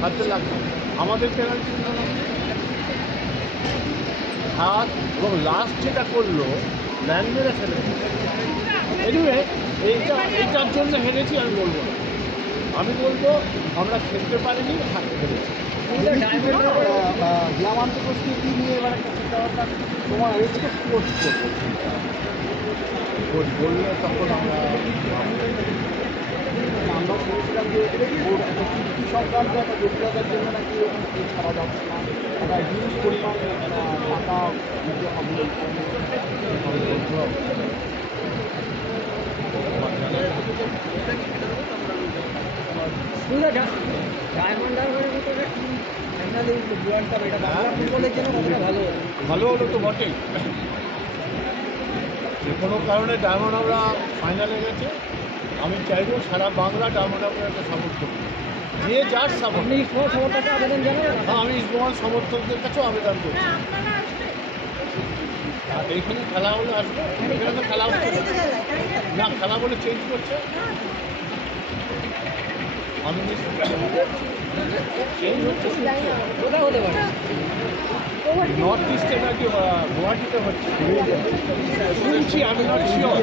হাতে লাগবে আমাদের পেনাল্টি ছিল না হাত এবং লাস্ট যেটা করলো ম্যান মেরে ফেলে এনিওয়ে এইটার জন্য হেরেছি আমি বলবো না আমি বলবো আমরা খেলতে পারিনি হেরেছি গ্রামান্তরস্কৃতি নিয়ে এবার একটা চিন্তাভাবনা তোমার হয়েছে পোস্ট করবো কোচ বললে তখন আমরা শুনেছিলাম যে ওর একটা চুক্তি সংক্রান্ত একটা জটিলতার জন্য নাকি ওখানে কেস করা যাচ্ছে না একটা হিউজ পরিমাণ টাকা দিতে হবে ভালো হলো তো বটেই যে কোনো কারণে ডায়মন্ড আমরা ফাইনালে গেছে আমি চাইবো সারা বাংলা ডায়মন্ড আমরা একটা সাপোর্ট করবো যে যার সাপোর্ট আবেদন জানাবেন আমি ইসবহাল সমর্থকদের কাছেও আবেদন করছি আর এইখানে খেলা হলে আসবে এখানে তো খেলা হচ্ছে না খেলা বলে চেঞ্জ করছে আমি চেঞ্জ হচ্ছে কোথাও হতে পারে নর্থ ইস্টে নাকি গুয়াহাটিতে হচ্ছে শুনছি আমি নট শিওর